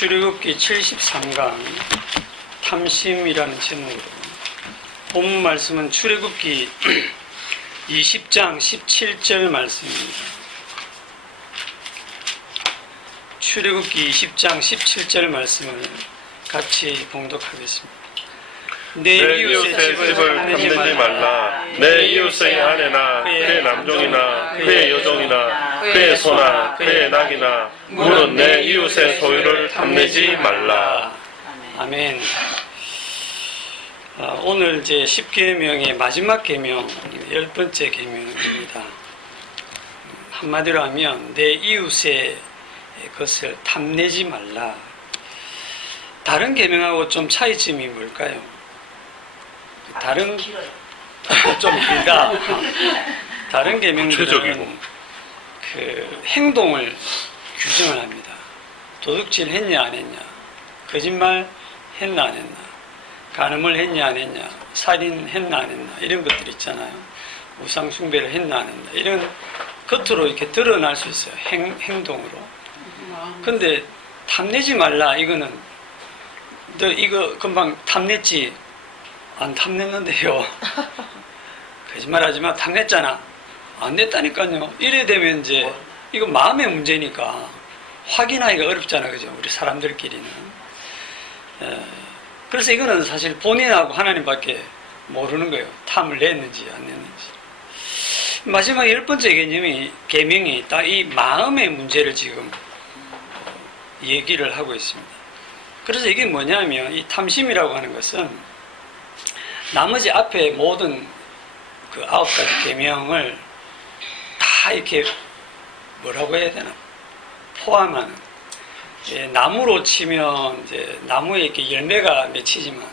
출애굽기 73강 탐심이라는 제목으로 본 말씀은 출애굽기 20장 17절 말씀입니다. 출애굽기 20장 17절 말씀을 같이 봉독하겠습니다. 내 이웃의 집을 탐내지 말라. 내 이웃의 아내나 그의 남종이나 그의 여종이나 그의 소나 그의 낙이나 물은 내 이웃의 소유를 탐내지 말라. 아멘. 오늘 제 10계명의 마지막 계명, 10번째 계명입니다. 한마디로 하면 내 이웃의 것을 탐내지 말라. 다른 계명하고 좀 차이점이 뭘까요? 다른 좀 길다. 다른 계명들은 그 행동을 규정을 합니다. 도둑질 했냐 안 했냐, 거짓말 했나 안 했나, 간음을 했냐 안 했냐, 살인했나 안 했나, 이런 것들 있잖아요. 우상 숭배를 했나 안 했나, 이런 겉으로 이렇게 드러날 수 있어요. 행동으로. 근데 탐내지 말라, 이거는 너 이거 금방 탐냈지? 안 탐냈는데요. 거짓말하지 마. 탐냈잖아. 안 냈다니까요. 이래 되면 이제 이거 마음의 문제니까 확인하기가 어렵잖아, 그죠? 우리 사람들끼리는. 그래서 이거는 사실 본인하고 하나님밖에 모르는 거예요. 탐을 냈는지 안 냈는지. 마지막 10번째 계명이 딱 이 마음의 문제를 지금 얘기를 하고 있습니다. 그래서 이게 뭐냐면 이 탐심이라고 하는 것은 나머지 앞에 모든 그 9가지 계명을 다 이렇게 뭐라고 해야 되나, 포함하는, 나무로 치면 이제 나무에 이렇게 열매가 맺히지만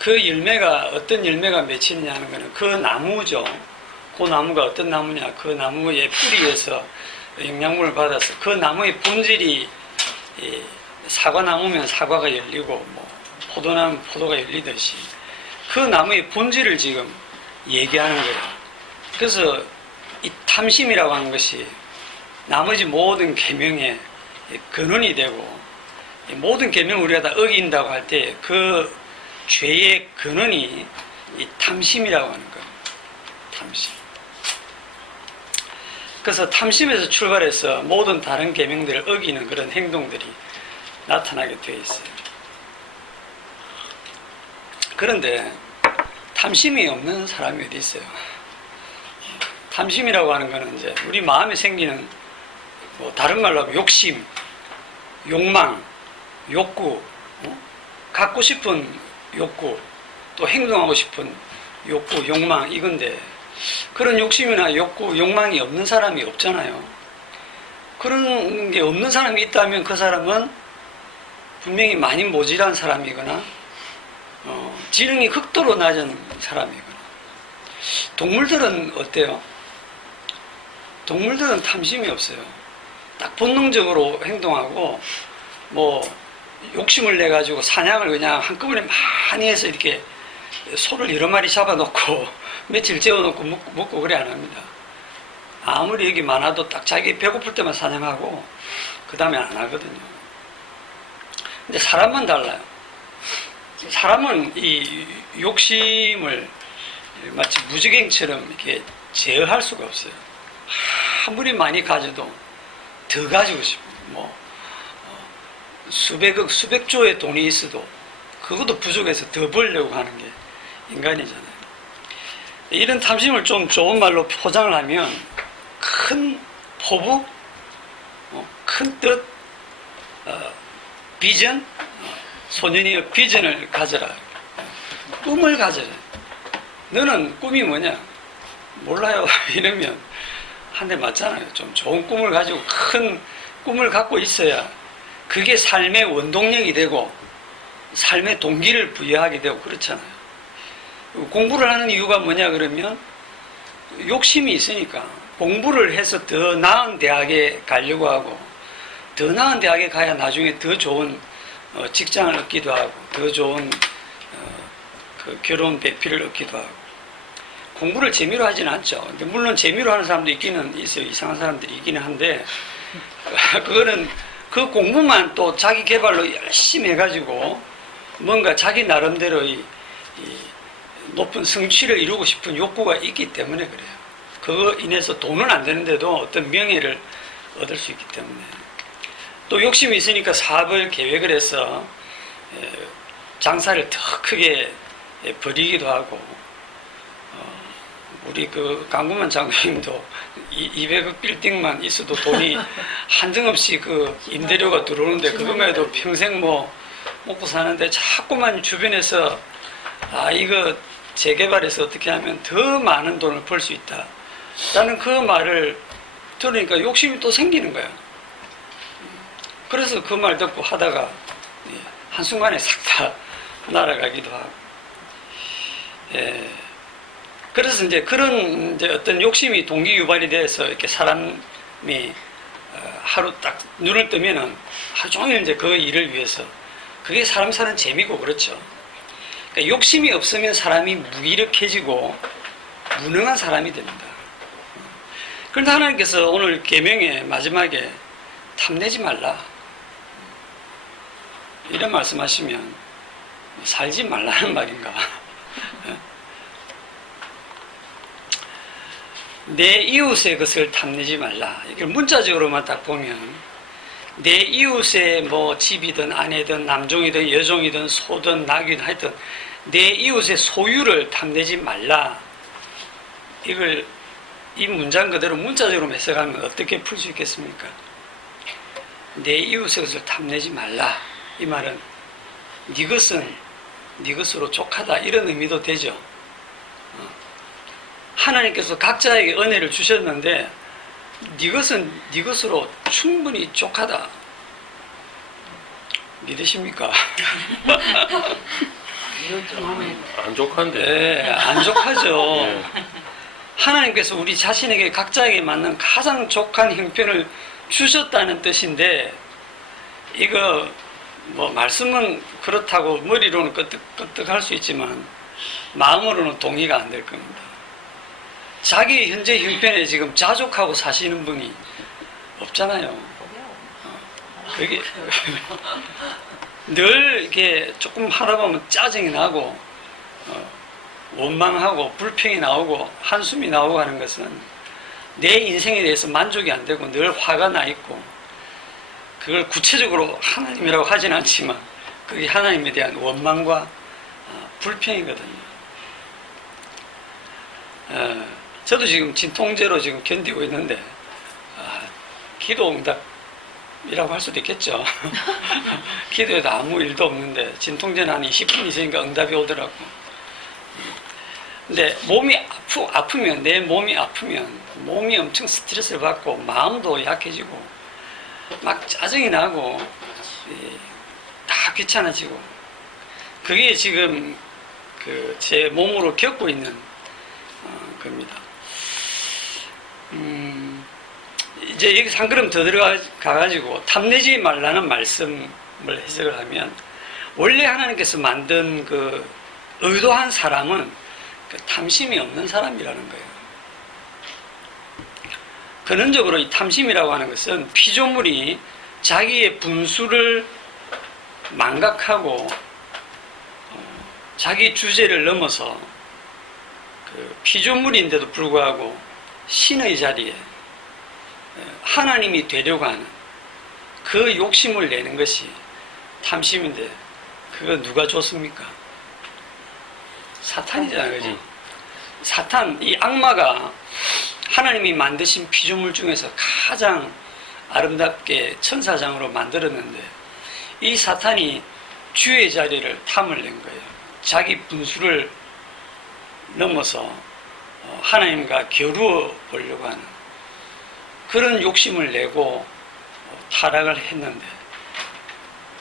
그 열매가 어떤 열매가 맺히느냐 하는 거는 그 나무죠. 그 나무가 어떤 나무냐, 그 나무의 뿌리에서 영양분을 받아서 그 나무의 본질이 사과나무면 사과가 열리고 뭐 포도나무면 포도가 열리듯이 그 나무의 본질을 지금 얘기하는 거예요. 그래서 이 탐심이라고 하는 것이 나머지 모든 계명의 근원이 되고, 모든 계명을 우리가 다 어긴다고 할 때 그 죄의 근원이 이 탐심이라고 하는 거예요. 탐심. 그래서 탐심에서 출발해서 모든 다른 계명들을 어기는 그런 행동들이 나타나게 되어 있어요. 그런데 탐심이 없는 사람이 어디 있어요? 탐심이라고 하는 거는 이제 우리 마음에 생기는, 뭐 다른 말로 하면 욕심, 욕망, 욕구, 갖고 싶은 욕구, 또 행동하고 싶은 욕구, 욕망, 이건데 그런 욕심이나 욕구, 욕망이 없는 사람이 없잖아요. 그런 게 없는 사람이 있다면 그 사람은 분명히 많이 모질한 사람이거나 지능이 극도로 낮은 사람이거나. 동물들은 어때요? 동물들은 탐심이 없어요. 딱 본능적으로 행동하고, 뭐 욕심을 내 가지고 사냥을 그냥 한꺼번에 많이 해서 이렇게 소를 여러 마리 잡아놓고 며칠 재워놓고 먹고 그래 안 합니다. 아무리 여기 많아도 딱 자기 배고플 때만 사냥하고 그 다음에 안 하거든요. 근데 사람만 달라요. 사람은 이 욕심을 마치 무지개처럼 이렇게 제어할 수가 없어요. 아무리 많이 가져도 더 가지고 싶어요. 뭐 수백억, 수백조의 돈이 있어도 그것도 부족해서 더 벌려고 하는 게 인간이잖아요. 이런 탐심을 좀 좋은 말로 포장을 하면 큰 포부, 큰 뜻, 비전, 소년이 비전을 가져라. 꿈을 가져라. 너는 꿈이 뭐냐? 몰라요. 이러면 한 대 맞잖아요. 좀 좋은 꿈을 가지고 큰 꿈을 갖고 있어야 그게 삶의 원동력이 되고 삶의 동기를 부여하게 되고 그렇잖아요. 공부를 하는 이유가 뭐냐 그러면 욕심이 있으니까 공부를 해서 더 나은 대학에 가려고 하고, 더 나은 대학에 가야 나중에 더 좋은 직장을 얻기도 하고 더 좋은 그 결혼 배필을 얻기도 하고. 공부를 재미로 하지는 않죠. 근데 물론 재미로 하는 사람도 있기는 있어요. 이상한 사람들이 있기는 한데 그거는 그 공부만 또 자기 개발로 열심히 해가지고 뭔가 자기 나름대로의 이 높은 성취를 이루고 싶은 욕구가 있기 때문에 그래요. 그거 인해서 돈은 안 되는데도 어떤 명예를 얻을 수 있기 때문에. 또 욕심이 있으니까 사업을 계획을 해서 장사를 더 크게 벌이기도 하고, 우리 그 강구만 장로님도 200억 빌딩만 있어도 돈이 한정없이 그 임대료가 들어오는데 그것만 해도 평생 뭐 먹고 사는데 자꾸만 주변에서 이거 재개발해서 어떻게 하면 더 많은 돈을 벌 수 있다 라는 그 말을 들으니까 욕심이 또 생기는 거야. 그래서 그 말 듣고 하다가 한순간에 싹 다 날아가기도 하고. 그래서 이제 그런 이제 어떤 욕심이 동기 유발이 돼서 이렇게 사람이 하루 딱 눈을 뜨면은 하루 종일 이제 그 일을 위해서, 그게 사람 사는 재미고 그렇죠. 그러니까 욕심이 없으면 사람이 무기력해지고 무능한 사람이 됩니다. 그런데 하나님께서 오늘 계명의 마지막에 탐내지 말라 이런 말씀하시면 살지 말라는 말인가? 내 이웃의 것을 탐내지 말라. 이걸 문자적으로만 딱 보면 내 이웃의 뭐 집이든 아내든 남종이든 여종이든 소든 낙이든 하여튼 내 이웃의 소유를 탐내지 말라. 이걸 이 문장 그대로 문자적으로 해석하면 어떻게 풀 수 있겠습니까? 내 이웃의 것을 탐내지 말라. 이 말은 네 것은 네 것으로 족하다 이런 의미도 되죠. 하나님께서 각자에게 은혜를 주셨는데 네 것은 네 것으로 충분히 족하다. 믿으십니까? 안 족한데. 네, 안 족하죠. 하나님께서 우리 자신에게 각자에게 맞는 가장 족한 형편을 주셨다는 뜻인데, 이거 뭐 말씀은 그렇다고 머리로는 끄떡끄떡할 수 있지만 마음으로는 동의가 안 될 겁니다. 자기 현재 형편에 지금 자족하고 사시는 분이 없잖아요. 그게 늘 이렇게 조금 하다 보면 짜증이 나고 원망하고 불평이 나오고 한숨이 나오고 하는 것은 내 인생에 대해서 만족이 안 되고 늘 화가 나 있고, 그걸 구체적으로 하나님이라고 하진 않지만 그게 하나님에 대한 원망과 불평이거든요. 저도 지금 진통제로 지금 견디고 있는데 기도 응답이라고 할 수도 있겠죠. 기도에도 아무 일도 없는데 진통제는 한 20분 있으니까 응답이 오더라고. 근데 몸이 아프면, 내 몸이 아프면 몸이 엄청 스트레스를 받고 마음도 약해지고 막 짜증이 나고 다 귀찮아지고, 그게 지금 그 제 몸으로 겪고 있는 겁니다. 이제 여기서 한 걸음 더 들어가가지고 탐내지 말라는 말씀을 해석을 하면, 원래 하나님께서 만든 그 의도한 사람은 그 탐심이 없는 사람이라는 거예요. 근원적으로 이 탐심이라고 하는 것은 피조물이 자기의 분수를 망각하고 자기 주제를 넘어서 그 피조물인데도 불구하고 신의 자리에 하나님이 되려고 하는 그 욕심을 내는 것이 탐심인데, 그거 누가 줬습니까? 사탄이잖아요, 그지? 사탄, 이 악마가 하나님이 만드신 피조물 중에서 가장 아름답게 천사장으로 만들었는데, 이 사탄이 주의 자리를 탐을 낸 거예요. 자기 분수를 넘어서 하나님과 겨루어 보려고 하는 그런 욕심을 내고 타락을 했는데,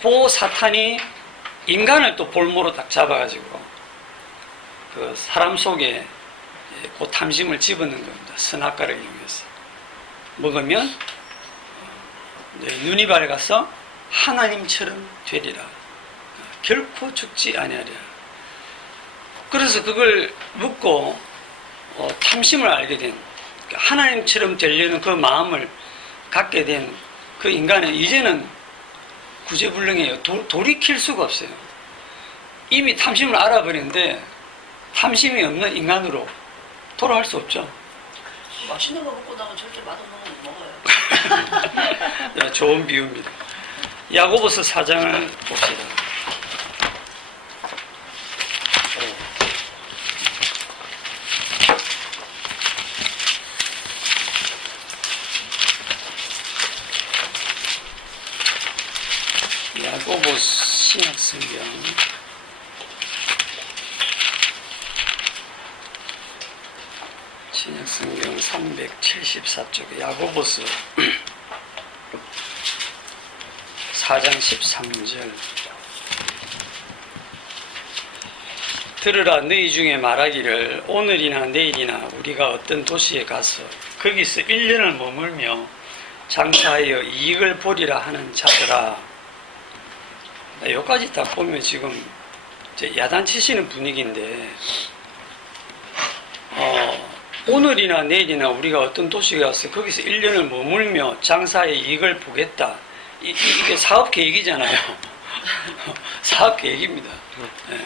그 사탄이 인간을 또 볼모로 딱 잡아가지고 그 사람 속에 그 탐심을 집어넣는 겁니다. 선악과를 이용해서 먹으면 눈이 밝아서 하나님처럼 되리라, 결코 죽지 아니하리라. 그래서 그걸 묻고 탐심을 알게 된, 하나님처럼 되려는 그 마음을 갖게 된 그 인간은 이제는 구제불능해요. 돌이킬 수가 없어요. 이미 탐심을 알아버렸는데 탐심이 없는 인간으로 돌아갈 수 없죠. 맛있는 거 먹고 나면 절대 맛없는 거 못 먹어요. 자, 좋은 비유입니다. 야고보서 4장을 봅시다. 야고보 신약성경 374쪽에 야고보서 4장 13절 들으라 너희 중에 말하기를 오늘이나 내일이나 우리가 어떤 도시에 가서 거기서 1년을 머물며 장사하여 이익을 보리라 하는 자들아. 여기까지 딱 보면 지금 야단치시는 분위기인데 오늘이나 내일이나 우리가 어떤 도시에 가서 거기서 1년을 머물며 장사의 이익을 보겠다. 이게 사업 계획이잖아요. 사업 계획입니다. 네.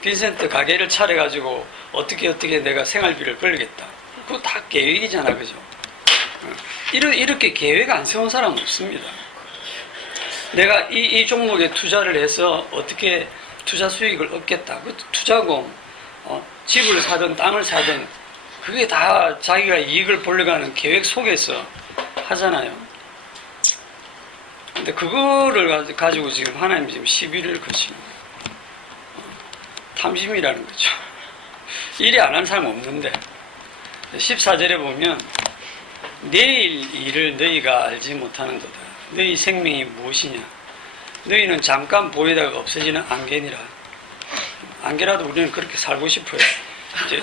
빈센트 가게를 차려가지고 어떻게 내가 생활비를 벌겠다. 그거 다 계획이잖아, 그죠? 이렇게 계획 안 세운 사람은 없습니다. 내가 이 종목에 투자를 해서 어떻게 투자 수익을 얻겠다. 그 투자금, 집을 사든 땅을 사든 그게 다 자기가 이익을 보려고 하는 계획 속에서 하잖아요. 근데 그거를 가지고 지금 하나님이 지금 시비를 거시는 거예요. 탐심이라는 거죠. 일이 안 하는 사람 없는데 14절에 보면 내일 일을 너희가 알지 못하는도다. 너희 생명이 무엇이냐? 너희는 잠깐 보이다가 없어지는 안개니라. 안개라도 우리는 그렇게 살고 싶어요. 이제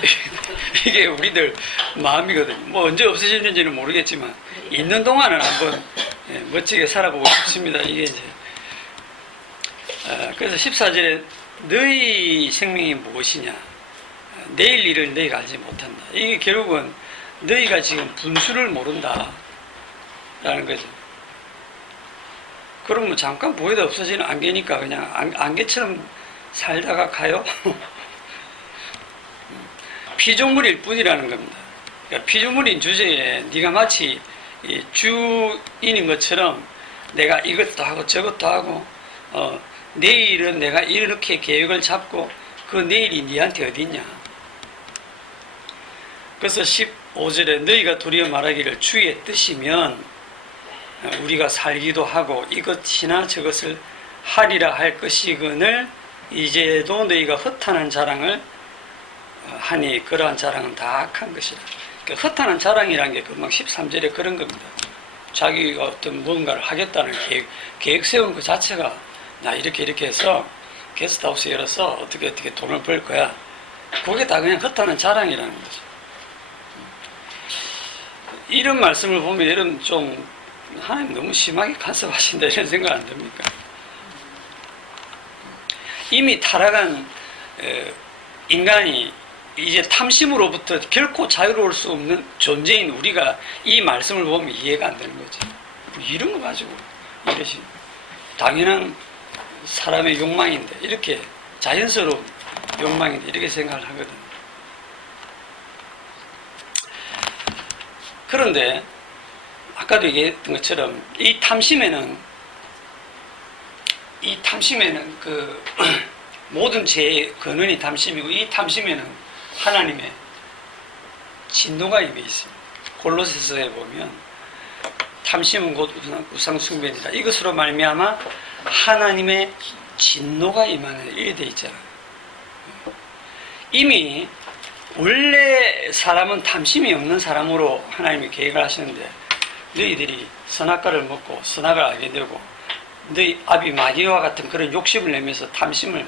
이게 우리들 마음이거든요. 뭐 언제 없어지는지는 모르겠지만 있는 동안은 한번 멋지게 살아보고 싶습니다. 이게 이제 그래서 14절에 너희 생명이 무엇이냐? 내일 일을 너희가 알지 못한다. 이게 결국은 너희가 지금 분수를 모른다 라는 거죠. 그러면 잠깐 보이다 없어지는 안개니까 그냥 안개처럼 살다가 가요? 피조물일 뿐이라는 겁니다. 그러니까 피조물인 주제에 네가 마치 주인인 것처럼 내가 이것도 하고 저것도 하고 내일은 내가 이렇게 계획을 잡고 그 내일이 네한테 어디 있냐. 그래서 15절에 너희가 도리어 말하기를 주의 뜻이면 우리가 살기도 하고 이것이나 저것을 하리라 할 것이거늘 이제도 너희가 허탄한 자랑을 하니 그러한 자랑은 다 악한 것이다. 그러니까 허탄한 자랑이라는 게 금방 13절에 그런 겁니다. 자기가 어떤 무언가를 하겠다는 계획 세운 것 자체가 나 이렇게 해서 게스트하우스 열어서 어떻게 돈을 벌 거야. 그게 다 그냥 허탄한 자랑이라는 거죠. 이런 말씀을 보면 이런 좀 하나님 너무 심하게 간섭하신다 이런 생각 안 듭니까? 이미 타락한 인간이 이제 탐심으로부터 결코 자유로울 수 없는 존재인 우리가 이 말씀을 보면 이해가 안 되는 거죠. 이런 거 가지고 이러시 당연한 사람의 욕망인데 이렇게 자연스러운 욕망인데 이렇게 생각을 하거든요. 그런데 아까도 얘기했던 것처럼 이 탐심에는 그 모든 죄의 근원이 탐심이고 이 탐심에는 하나님의 진노가 임해 있습니다. 골로새서에 보면 탐심은 곧 우상숭배니라. 이것으로 말미암아 하나님의 진노가 임하는 일이 되어 있잖아요. 이미 원래 사람은 탐심이 없는 사람으로 하나님이 계획을 하시는데 너희들이 선악과를 먹고 선악을 알게 되고 너희 아비 마귀와 같은 그런 욕심을 내면서 탐심을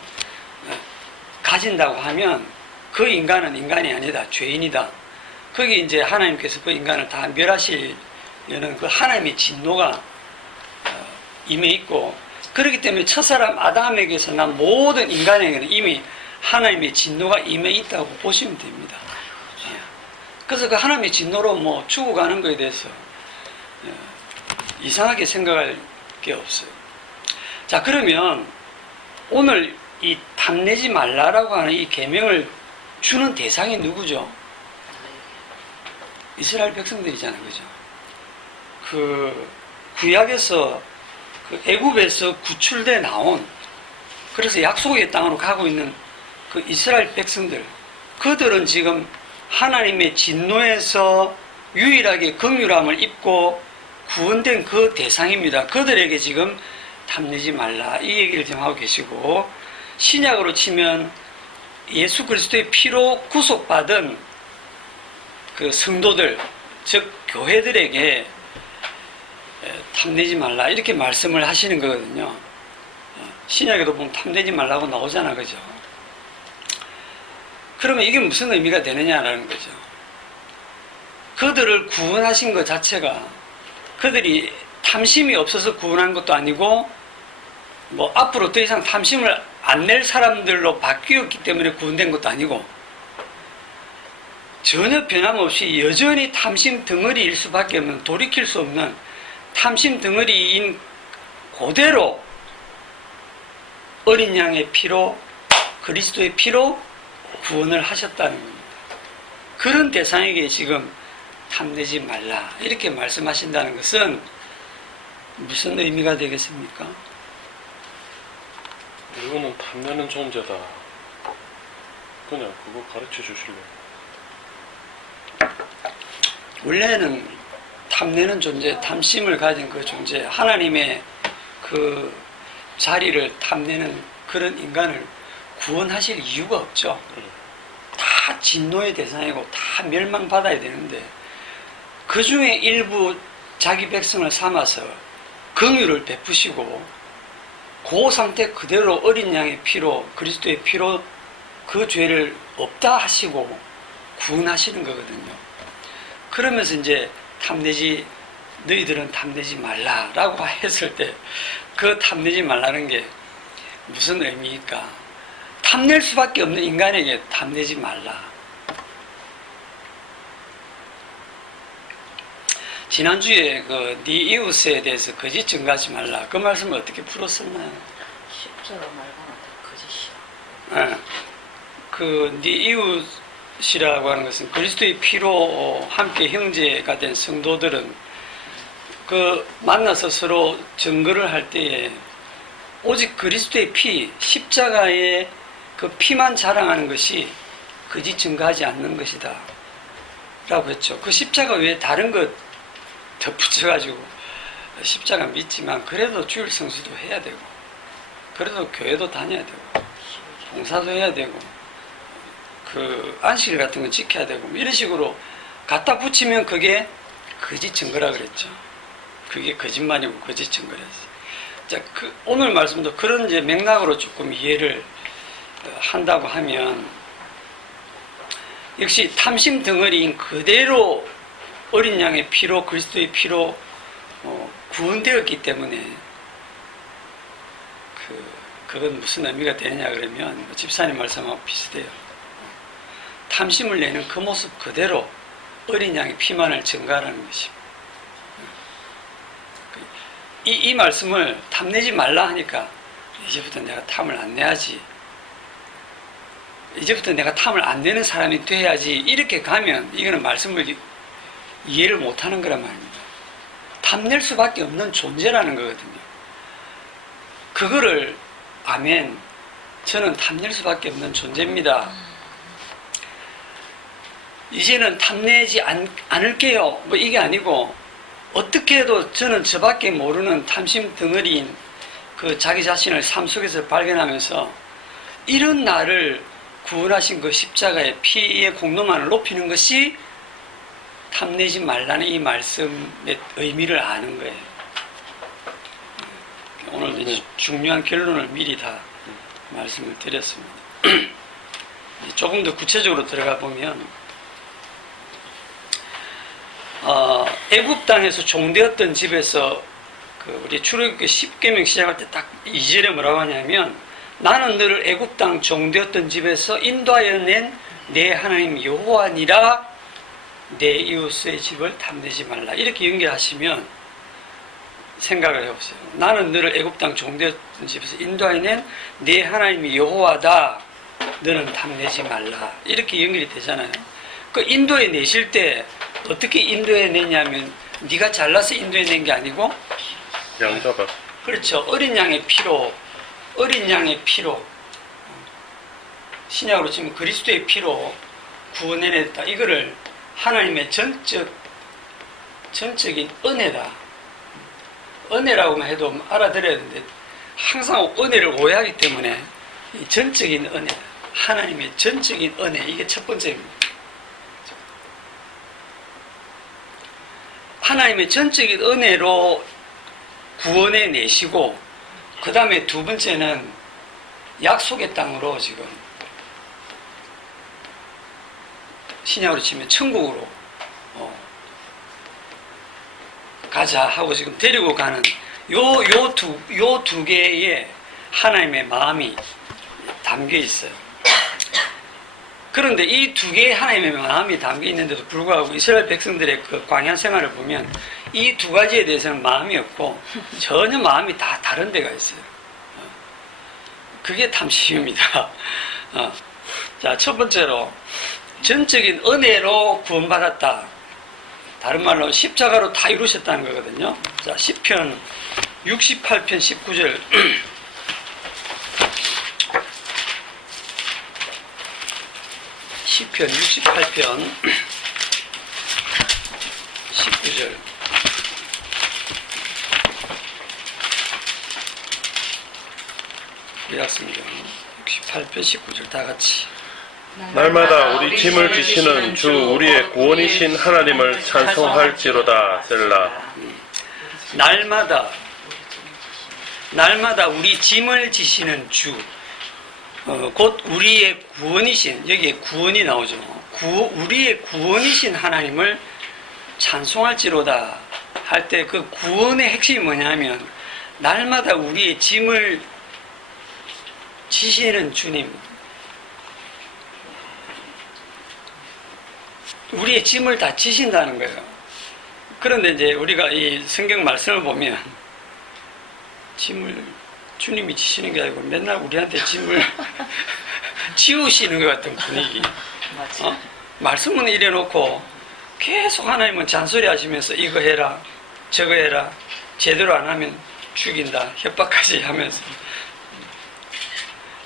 가진다고 하면 그 인간은 인간이 아니다. 죄인이다. 거기 이제 하나님께서 그 인간을 다 멸하시려는 그 하나님의 진노가 임해 있고 그렇기 때문에 첫사람 아담에게서 난 모든 인간에게는 이미 하나님의 진노가 임해 있다고 보시면 됩니다. 그래서 그 하나님의 진노로 뭐 죽어가는 것에 대해서 이상하게 생각할 게 없어요. 자, 그러면 오늘 이 탐내지 말라라고 하는 이 계명을 주는 대상이 누구죠? 이스라엘 백성들이잖아요, 그죠? 그 구약에서 그 애굽에서 구출돼 나온, 그래서 약속의 땅으로 가고 있는 그 이스라엘 백성들, 그들은 지금 하나님의 진노에서 유일하게 긍휼함을 입고 구원된 그 대상입니다. 그들에게 지금 탐내지 말라 이 얘기를 지금 하고 계시고, 신약으로 치면 예수 그리스도의 피로 구속받은 그 성도들, 즉 교회들에게 탐내지 말라 이렇게 말씀을 하시는 거거든요. 신약에도 보면 탐내지 말라고 나오잖아, 그죠? 그러면 이게 무슨 의미가 되느냐라는 거죠. 그들을 구원하신 것 자체가 그들이 탐심이 없어서 구원한 것도 아니고, 뭐 앞으로 더 이상 탐심을 안 낼 사람들로 바뀌었기 때문에 구원된 것도 아니고, 전혀 변함없이 여전히 탐심 덩어리일 수밖에 없는, 돌이킬 수 없는 탐심 덩어리인 그대로 어린 양의 피로, 그리스도의 피로 구원을 하셨다는 겁니다. 그런 대상에게 지금 탐내지 말라 이렇게 말씀하신다는 것은 무슨 의미가 되겠습니까? 이거는 탐내는 존재다. 그냥 그거 가르쳐 주실래요? 원래는 탐내는 존재, 탐심을 가진 그 존재, 하나님의 그 자리를 탐내는 그런 인간을 구원하실 이유가 없죠. 다 진노의 대상이고 다 멸망받아야 되는데, 그 중에 일부 자기 백성을 삼아서 긍휼을 베푸시고 그 상태 그대로 어린 양의 피로, 그리스도의 피로 그 죄를 없다 하시고 구원하시는 거거든요. 그러면서 이제 너희들은 탐내지 말라라고 했을 때, 그 탐내지 말라는 게 무슨 의미일까? 탐낼 수밖에 없는 인간에게 탐내지 말라. 지난주에 그 네 이웃에 대해서 거짓 증거하지 말라, 그 말씀을 어떻게 풀었었나요? 십자가 말고는 다 거짓이야. 그 네 이웃이라고 하는 것은 그리스도의 피로 함께 형제가 된 성도들은 그 만나서 서로 증거를 할 때에 오직 그리스도의 피, 십자가의 그 피만 자랑하는 것이 거짓 증거하지 않는 것이다 라고 했죠. 그 십자가 외에 다른 것 덧붙여가지고 십자가 믿지만 그래도 주일 성수도 해야 되고, 그래도 교회도 다녀야 되고, 봉사도 해야 되고, 그 안식일 같은 거 지켜야 되고, 이런 식으로 갖다 붙이면 그게 거짓 증거라 그랬죠. 그게 거짓말이고 거짓 증거였어요. 자, 오늘 말씀도 그런 이제 맥락으로 조금 이해를 한다고 하면, 역시 탐심 덩어리인 그대로 어린 양의 피로, 그리스도의 피로 구원되었기 때문에 그건 무슨 의미가 되느냐 그러면 집사님 말씀하고 비슷해요. 탐심을 내는 그 모습 그대로 어린 양의 피만을 증가하는 것입니다. 이 말씀을 탐내지 말라 하니까 이제부터 내가 탐을 안 내야지, 이제부터 내가 탐을 안 내는 사람이 돼야지, 이렇게 가면 이거는 말씀을 이해를 못하는 거란 말입니다. 탐낼 수밖에 없는 존재라는 거거든요. 그거를 아멘, 저는 탐낼 수밖에 없는 존재입니다, 이제는 탐내지 않을게요, 뭐 이게 아니고, 어떻게 해도 저는 저밖에 모르는 탐심 덩어리인 그 자기 자신을 삶 속에서 발견하면서 이런 나를 구원하신 그 십자가의 피의 공로만을 높이는 것이 탐내지 말라는 이 말씀의 의미를 아는 거예요. 오늘 중요한 결론을 미리 다 말씀을 드렸습니다. 조금 더 구체적으로 들어가 보면, 애굽 땅에서 종되었던 집에서 우리 출애굽기 10계명 시작할 때 딱 2절에 뭐라고 하냐면, 나는 너를 애굽 땅 종되었던 집에서 인도하여 낸 내 하나님 여호와니라, 내 이웃의 집을 탐내지 말라, 이렇게 연결하시면 생각을 해보세요. 나는 너를 애굽 땅 종되었던 집에서 인도하여낸 네 하나님이 여호와다. 너는 탐내지 말라. 이렇게 연결이 되잖아요. 그 인도에 내실 때 어떻게 인도에 냈냐면 네가 잘나서 인도에 낸 게 아니고 양잡아. 그렇죠. 어린 양의 피로 신약으로 치면 그리스도의 피로 구원해냈다. 이거를 하나님의 전적인 은혜다. 은혜라고만 해도 알아들어야 되는데 항상 은혜를 오해하기 때문에 이 전적인 은혜, 하나님의 전적인 은혜, 이게 첫 번째입니다. 하나님의 전적인 은혜로 구원해 내시고, 그 다음에 두 번째는 약속의 땅으로 지금 신약으로 치면 천국으로 가자 하고 지금 데리고 가는 요 두 개의 하나님의 마음이 담겨 있어요. 그런데 이 두 개의 하나님의 마음이 담겨 있는데도 불구하고 이스라엘 백성들의 그 광야 생활을 보면 이 두 가지에 대해서는 마음이 없고 전혀 마음이 다 다른 데가 있어요. 그게 탐심입니다. 자, 첫 번째로 전적인 은혜로 구원받았다. 다른 말로 십자가로 다 이루셨다는 거거든요. 자, 시편 68편 19절. 시편 68편 19절. 이렇습니다. 68편 19절 다 같이. 날마다 우리 짐을 지시는 주 우리의 구원이신 하나님을 찬송할지로다. 셀라. 날마다 우리 짐을 지시는 주, 곧 우리의 구원이신, 여기에 구원이 나오죠. 우리의 구원이신 하나님을 찬송할지로다 할 때 그 구원의 핵심이 뭐냐면 날마다 우리의 짐을 지시는 주님, 우리의 짐을 다 지신다는 거예요. 그런데 이제 우리가 이 성경 말씀을 보면 짐을 주님이 지시는 게 아니고 맨날 우리한테 짐을 지우시는 것 같은 분위기. 말씀은 이래놓고 계속 하나님은 잔소리 하시면서 이거 해라 저거 해라, 제대로 안 하면 죽인다, 협박까지 하면서.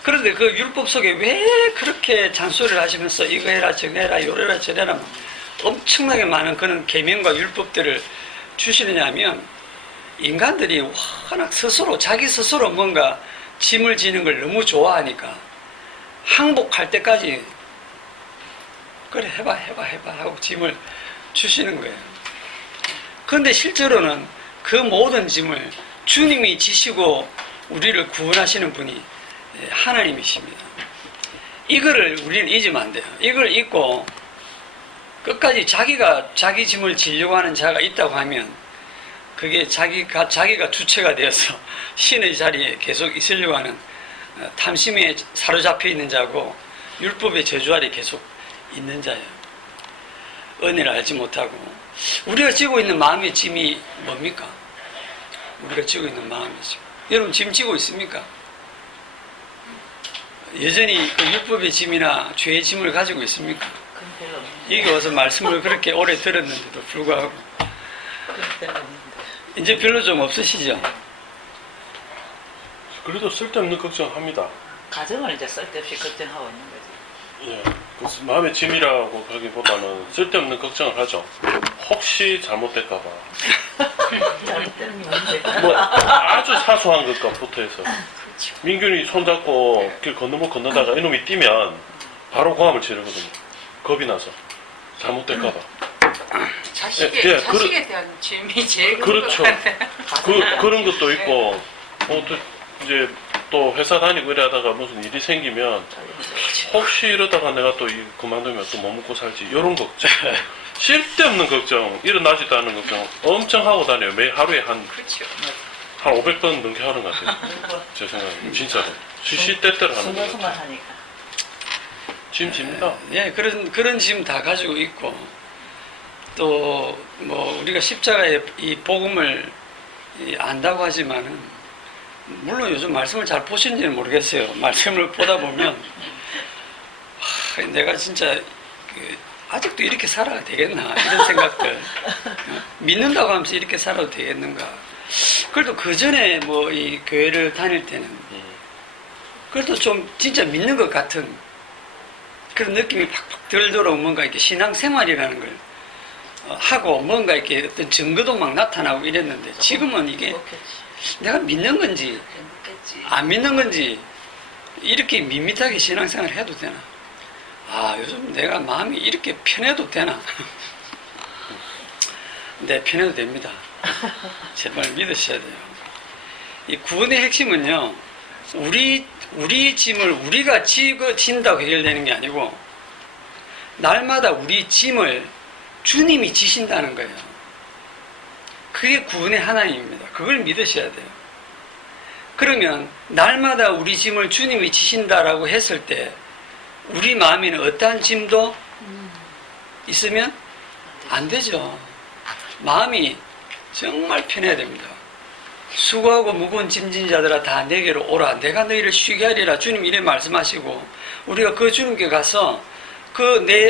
그런데 그 율법 속에 왜 그렇게 잔소리를 하시면서 이거 해라 저거 해라 요래라 저래라 엄청나게 많은 그런 계명과 율법들을 주시느냐면 인간들이 워낙 스스로 자기 스스로 뭔가 짐을 지는 걸 너무 좋아하니까 항복할 때까지 그래 해봐 하고 짐을 주시는 거예요. 그런데 실제로는 그 모든 짐을 주님이 지시고 우리를 구원하시는 분이 하나님이십니다. 이거를 우리는 잊으면 안 돼요. 이걸 잊고 끝까지 자기 짐을 지려고 하는 자가 있다고 하면 그게 자기가 주체가 되어서 신의 자리에 계속 있으려고 하는 탐심에 사로잡혀 있는 자고 율법의 저주 아래 계속 있는 자예요. 은혜를 알지 못하고. 우리가 지고 있는 마음의 짐이 뭡니까? 우리가 지고 있는 마음의 짐. 여러분 짐 지고 있습니까? 여전히 그 율법의 짐이나 죄의 짐을 가지고 있습니까? 여기 와서 말씀을 그렇게 오래 들었는데도 불구하고 이제 별로 좀 없으시죠? 그래도 쓸데없는 걱정합니다. 가정을 이제 쓸데없이 걱정하고 있는 거지. 예, 그 마음의 짐이라고 그러기보다는 쓸데없는 걱정을 하죠. 혹시 잘못될까봐. 잘못되는 문제. 뭐 아주 사소한 것부터 해서. 민균이 손잡고 길 건너다가 이놈이 뛰면 바로 고함을 지르거든요. 겁이 나서 잘못될까봐. 자식에 대한 짐이 제일 그렇죠. 그런 것도 있고 또 이제 또 회사 다니고 이러다가 무슨 일이 생기면 혹시 이러다가 내가 또 그만두면 또 뭐 먹고 살지 이런 걱정. 쓸데없는 걱정, 일어나지도 않은 걱정 엄청 하고 다녀요. 매일 하루에 한 500번 넘게 하는 것 같아요. 제 생각에 진짜로 시시때때로 하는 것 같아요. 순간순간하니까. 짐입니다. 예, 그런 짐 다 가지고 있고 또 뭐 우리가 십자가의 이 복음을 안다고 하지만은 물론 요즘 말씀을 잘 보시는지는 모르겠어요. 말씀을 보다 보면 내가 진짜 아직도 이렇게 살아야 되겠나 이런 생각들. 믿는다고 하면서 이렇게 살아도 되겠는가. 그래도 그 전에 뭐 이 교회를 다닐 때는 그래도 좀 진짜 믿는 것 같은 그런 느낌이 팍팍 들도록 뭔가 이렇게 신앙생활이라는 걸 하고 뭔가 이렇게 어떤 증거도 막 나타나고 이랬는데 지금은 이게 그렇겠지. 내가 믿는 건지 행복했지. 안 믿는 건지 이렇게 밋밋하게 신앙생활을 해도 되나? 아, 요즘 내가 마음이 이렇게 편해도 되나? 네, 편해도 됩니다. 제발 믿으셔야 돼요. 이 구원의 핵심은요, 우리 짐을 우리가 진다고 해결되는 게 아니고, 날마다 우리 짐을 주님이 지신다는 거예요. 그게 구원의 하나님입니다. 그걸 믿으셔야 돼요. 그러면 날마다 우리 짐을 주님이 지신다라고 했을 때 우리 마음에는 어떠한 짐도 있으면 안 되죠. 마음이 정말 편해야 됩니다. 수고하고 무거운 짐진 자들아 다 내게로 오라. 내가 너희를 쉬게 하리라. 주님 이래 말씀하시고 우리가 그 주님께 가서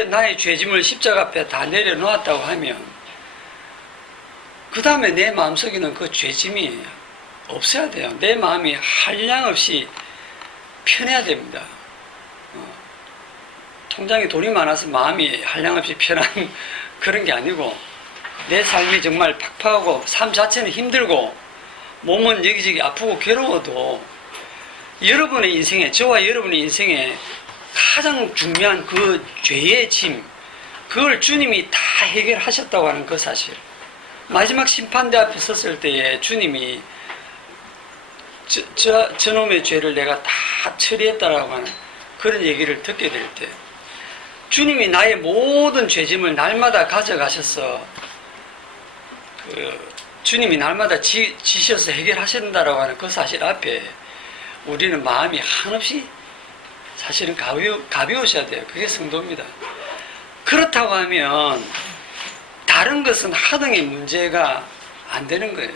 나의 죄짐을 십자가 앞에 다 내려놓았다고 하면 그 다음에 내 마음속에는 그 죄짐이 없어야 돼요. 내 마음이 한량없이 편해야 됩니다. 통장에 돈이 많아서 마음이 한량없이 편한 그런 게 아니고 내 삶이 정말 팍팍하고 삶 자체는 힘들고 몸은 여기저기 아프고 괴로워도 여러분의 인생에, 저와 여러분의 인생에 가장 중요한 그 죄의 짐, 그걸 주님이 다 해결하셨다고 하는 그 사실. 마지막 심판대 앞에 섰을 때에 주님이 저놈의 죄를 내가 다 처리했다라고 하는 그런 얘기를 듣게 될 때 주님이 나의 모든 죄짐을 날마다 가져가셔서 주님이 날마다 지셔서 해결하신다라고 하는 그 사실 앞에 우리는 마음이 한없이 사실은 가벼우셔야 돼요. 그게 성도입니다. 그렇다고 하면 다른 것은 하등의 문제가 안 되는 거예요.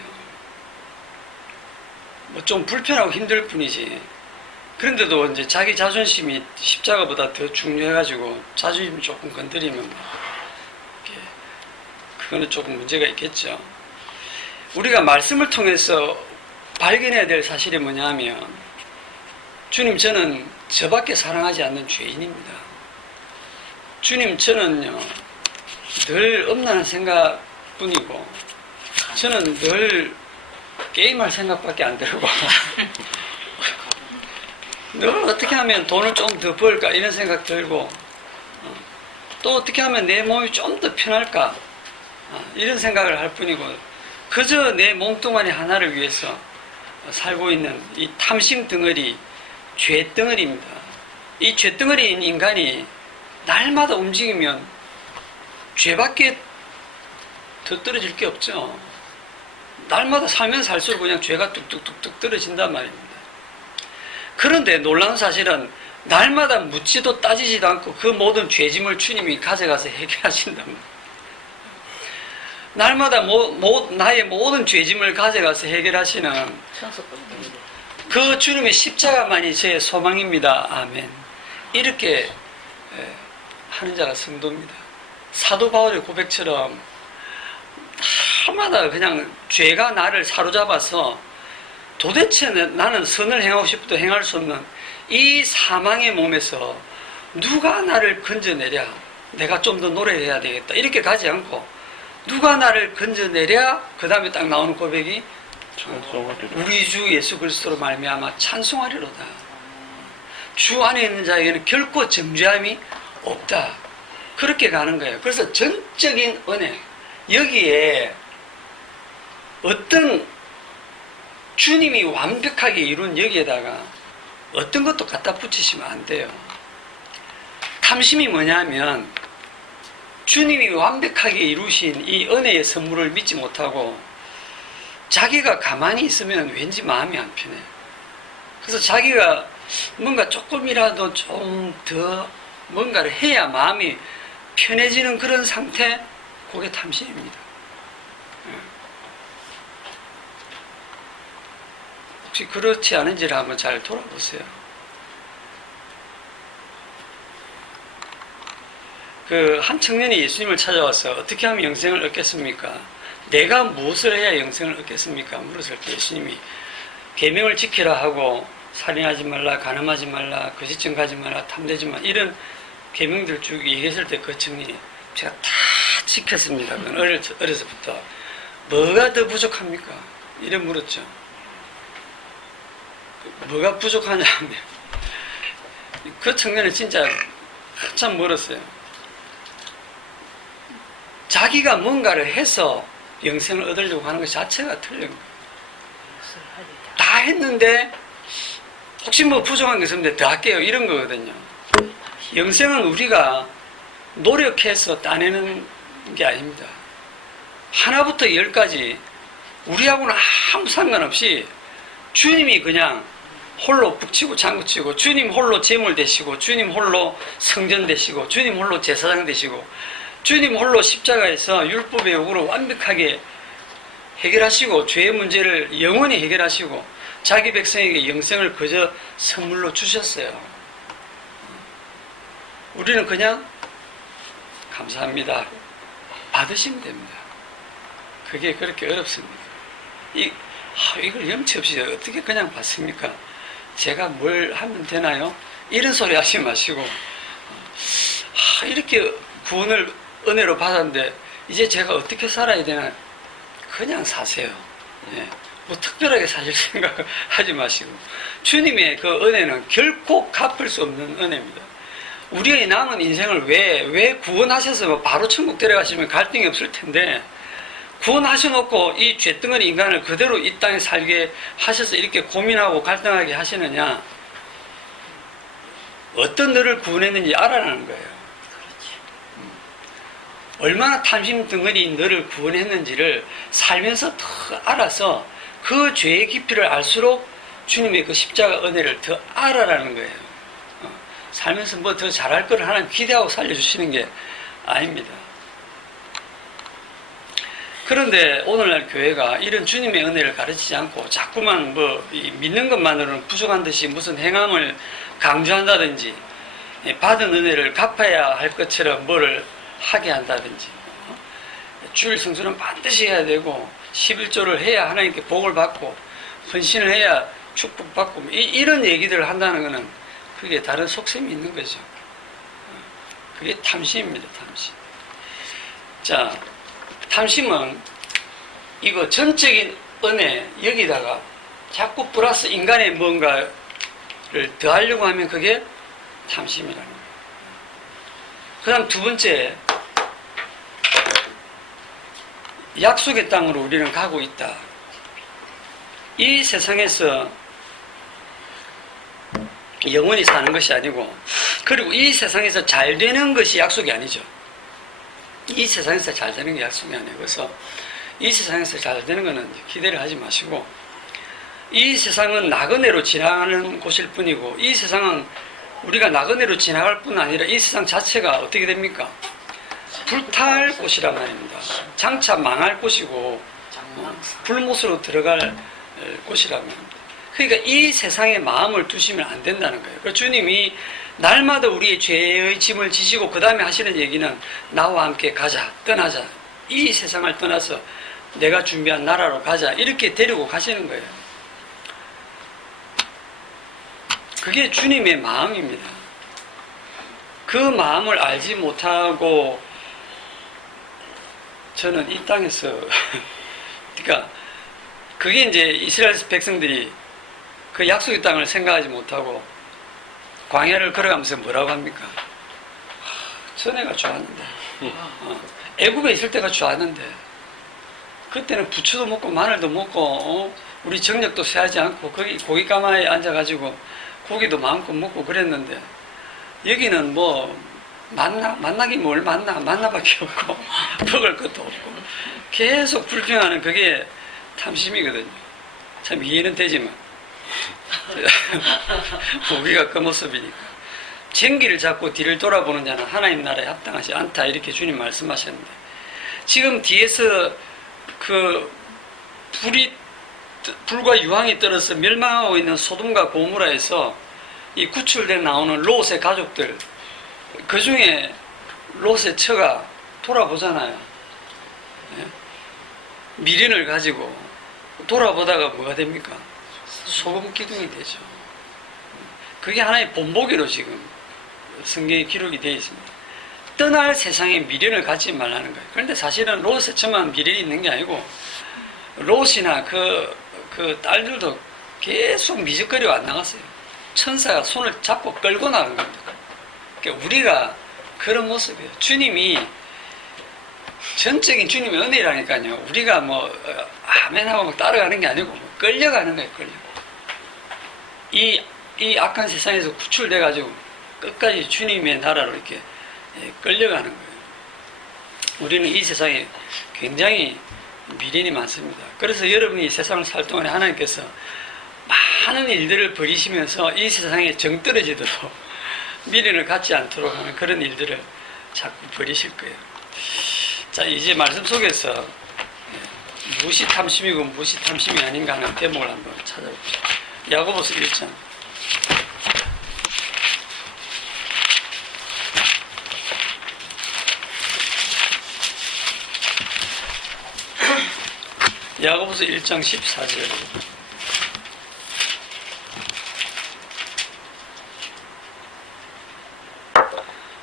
뭐 좀 불편하고 힘들 뿐이지. 그런데도 이제 자기 자존심이 십자가보다 더 중요해가지고 자존심 조금 건드리면 그거는 조금 문제가 있겠죠. 우리가 말씀을 통해서 발견해야 될 사실이 뭐냐면 주님 저는 저밖에 사랑하지 않는 죄인입니다. 주님 저는요 늘 엄난한 생각뿐이고 저는 늘 게임할 생각밖에 안 들고 늘 어떻게 하면 돈을 좀 더 벌까 이런 생각 들고 또 어떻게 하면 내 몸이 좀 더 편할까 이런 생각을 할 뿐이고 그저 내 몸뚱아리 하나를 위해서 살고 있는 이 탐심 덩어리, 죄 덩어리입니다. 이 죄 덩어리인 인간이 날마다 움직이면 죄밖에 더 떨어질 게 없죠. 날마다 살면 살수록 그냥 죄가 뚝뚝뚝뚝 떨어진단 말입니다. 그런데 놀라운 사실은 날마다 묻지도 따지지도 않고 그 모든 죄짐을 주님이 가져가서 해결하신단 말입니다. 날마다 나의 모든 죄짐을 가져가서 해결하시는 그 주님의 십자가만이 저의 소망입니다. 아멘. 이렇게 하는 자가 성도입니다. 사도 바울의 고백처럼 날마다 그냥 죄가 나를 사로잡아서 도대체 나는 선을 행하고 싶어도 행할 수 없는 이 사망의 몸에서 누가 나를 건져내랴 내가 좀 더 노래해야 되겠다 이렇게 가지 않고 누가 나를 건져내랴 그 다음에 딱 나오는 고백이 우리 주 예수 그리스도로 말미암아 찬송하리로다. 주 안에 있는 자에게는 결코 정죄함이 없다. 그렇게 가는 거예요. 그래서 전적인 은혜 여기에 어떤 주님이 완벽하게 이룬 여기에다가 어떤 것도 갖다 붙이시면 안 돼요. 탐심이 뭐냐면 주님이 완벽하게 이루신 이 은혜의 선물을 믿지 못하고 자기가 가만히 있으면 왠지 마음이 안 편해. 그래서 자기가 뭔가 조금이라도 좀 더 뭔가를 해야 마음이 편해지는 그런 상태, 그게 탐심입니다. 혹시 그렇지 않은지를 한번 잘 돌아보세요. 그 한 청년이 예수님을 찾아와서 어떻게 하면 영생을 얻겠습니까? 내가 무엇을 해야 영생을 얻겠습니까? 물었을 때 예수님이 계명을 지키라 하고 살인하지 말라, 간음하지 말라, 거짓증 가지 말라, 탐내지 말라 이런 계명들 쭉 얘기했을 때 그 청년이 제가 다 지켰습니다. 그건 어려서부터 뭐가 더 부족합니까? 이래 물었죠. 뭐가 부족하냐면 그 청년은 진짜 한참 멀었어요. 자기가 뭔가를 해서 영생을 얻으려고 하는 것 자체가 틀린 거예요. 다 했는데 혹시 뭐 부족한 게 있으면 더 할게요 이런 거거든요. 영생은 우리가 노력해서 따내는 게 아닙니다. 하나부터 열까지 우리하고는 아무 상관없이 주님이 그냥 홀로 북치고 장구치고 주님 홀로 제물 되시고 주님 홀로 성전 되시고 주님 홀로 제사장 되시고 주님 홀로 십자가에서 율법의 요구를 완벽하게 해결하시고 죄의 문제를 영원히 해결하시고 자기 백성에게 영생을 그저 선물로 주셨어요. 우리는 그냥 감사합니다. 받으시면 됩니다. 그게 그렇게 어렵습니다. 이걸 염치 없이 어떻게 그냥 받습니까? 제가 뭘 하면 되나요? 이런 소리 하지 마시고 이렇게 구원을 은혜로 받았는데 이제 제가 어떻게 살아야 되나? 그냥 사세요. 예. 뭐 특별하게 사실 생각하지 마시고 주님의 그 은혜는 결코 갚을 수 없는 은혜입니다. 우리의 남은 인생을 왜 구원하셔서 바로 천국 데려가시면 갈등이 없을 텐데 구원하셔놓고 이 죄덩어리 인간을 그대로 이 땅에 살게 하셔서 이렇게 고민하고 갈등하게 하시느냐? 어떤 너를 구원했는지 알아라는 거예요. 얼마나 탐심 덩어리 너를 구원했는지를 살면서 더 알아서 그 죄의 깊이를 알수록 주님의 그 십자가 은혜를 더 알아라는 거예요. 살면서 뭐 더 잘할 걸 하나님 기대하고 살려주시는 게 아닙니다. 그런데 오늘날 교회가 이런 주님의 은혜를 가르치지 않고 자꾸만 믿는 것만으로는 부족한 듯이 무슨 행함을 강조한다든지 받은 은혜를 갚아야 할 것처럼 뭐를 하게 한다든지 주일 성수는 반드시 해야 되고 11조를 해야 하나님께 복을 받고 헌신을 해야 축복받고 이런 얘기들을 한다는 것은 그게 다른 속셈이 있는 거죠. 그게 탐심입니다. 탐심. 자, 탐심은 이거 전적인 은혜 여기다가 자꾸 플러스 인간의 뭔가를 더하려고 하면 그게 탐심이라는 거예요. 그 다음 두 번째, 약속의 땅으로 우리는 가고 있다. 이 세상에서 영원히 사는 것이 아니고, 그리고 이 세상에서 잘 되는 것이 약속이 아니죠. 이 세상에서 잘 되는 게 약속이 아니에요. 그래서 이 세상에서 잘 되는 것은 기대를 하지 마시고, 이 세상은 나그네로 지나가는 곳일 뿐이고, 이 세상은 우리가 나그네로 지나갈 뿐 아니라 이 세상 자체가 어떻게 됩니까? 불탈 곳이란 말입니다. 장차 망할 곳이고 불못으로 들어갈 곳이란 말입니다. 그러니까 이 세상에 마음을 두시면 안 된다는 거예요. 그래서 주님이 날마다 우리의 죄의 짐을 지시고 그 다음에 하시는 얘기는 나와 함께 가자, 떠나자. 이 세상을 떠나서 내가 준비한 나라로 가자. 이렇게 데리고 가시는 거예요. 그게 주님의 마음입니다. 그 마음을 알지 못하고 저는 이 땅에서 그러니까 그게 이제 이스라엘 백성들이 그 약속의 땅을 생각하지 못하고 광야를 걸어가면서 뭐라고 합니까? 전에가 좋았는데 애굽에 있을 때가 좋았는데 그때는 부추도 먹고 마늘도 먹고 우리 정력도 세하지 않고 거기 고깃가마에 앉아가지고 고기도 마음껏 먹고 그랬는데 여기는 뭐 만나긴 뭘 만나밖에 없고 먹을 것도 없고 계속 불평하는 그게 탐심이거든요. 참 이해는 되지만 우리가 그 모습이니까 쟁기를 잡고 뒤를 돌아보는 자는 하나님 나라에 합당하지 않다 이렇게 주님 말씀하셨는데 지금 뒤에서 그 불이 불과 유황이 떨어서 멸망하고 있는 소돔과 고모라에서 이 구출돼 나오는 롯의 가족들, 그 중에 롯의 처가 돌아보잖아요. 예? 미련을 가지고 돌아보다가 뭐가 됩니까? 소금 기둥이 되죠. 그게 하나의 본보기로 지금 성경에 기록이 되어 있습니다. 떠날 세상에 미련을 갖지 말라는 거예요. 그런데 사실은 롯의 처만 미련이 있는 게 아니고 롯이나 그 딸들도 계속 미적거리고 안 나갔어요. 천사가 손을 잡고 끌고 나간 겁니다. 그러니까 우리가 그런 모습이에요. 주님이 전적인 주님의 은혜라니까요. 우리가 뭐 아멘하고 막 따라가는 게 아니고 끌려가는 거예요. 이 악한 세상에서 구출돼 가지고 끝까지 주님의 나라로 이렇게 끌려가는 거예요. 우리는 이 세상에 굉장히 미련이 많습니다. 그래서 여러분이 이 세상을 살 동안에 하나님께서 많은 일들을 벌이시면서 이 세상에 정 떨어지도록 미련을 갖지 않도록 하는 그런 일들을 자꾸 벌이실 거예요. 자, 이제 말씀 속에서 무엇이 탐심이고 무엇이 탐심이 아닌가 하는 대목을 한번 찾아봅시다. 야고보서 1장. 야고보서 1장 14절.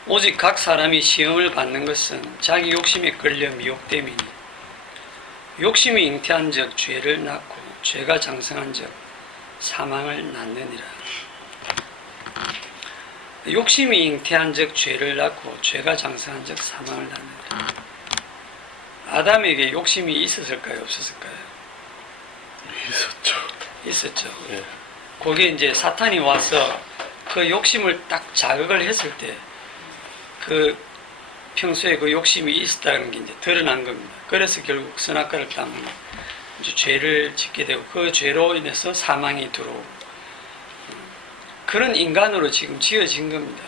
오직 각 사람이 시험을 받는 것은 자기 욕심에 끌려 미혹됨이니 욕심이 잉태한 적 죄를 낳고 죄가 장성한 적 사망을 낳느니라. 욕심이 잉태한 적 죄를 낳고 죄가 장성한 적 사망을 낳느니라. 아담에게 욕심이 있었을까요? 없었을까요? 있었죠. 있었죠. 예. 거기에 이제 사탄이 와서 그 욕심을 딱 자극을 했을 때 그 평소에 그 욕심이 있었다는 게 이제 드러난 겁니다. 그래서 결국 선악과를 따면 이제 죄를 짓게 되고 그 죄로 인해서 사망이 들어오고 그런 인간으로 지금 지어진 겁니다.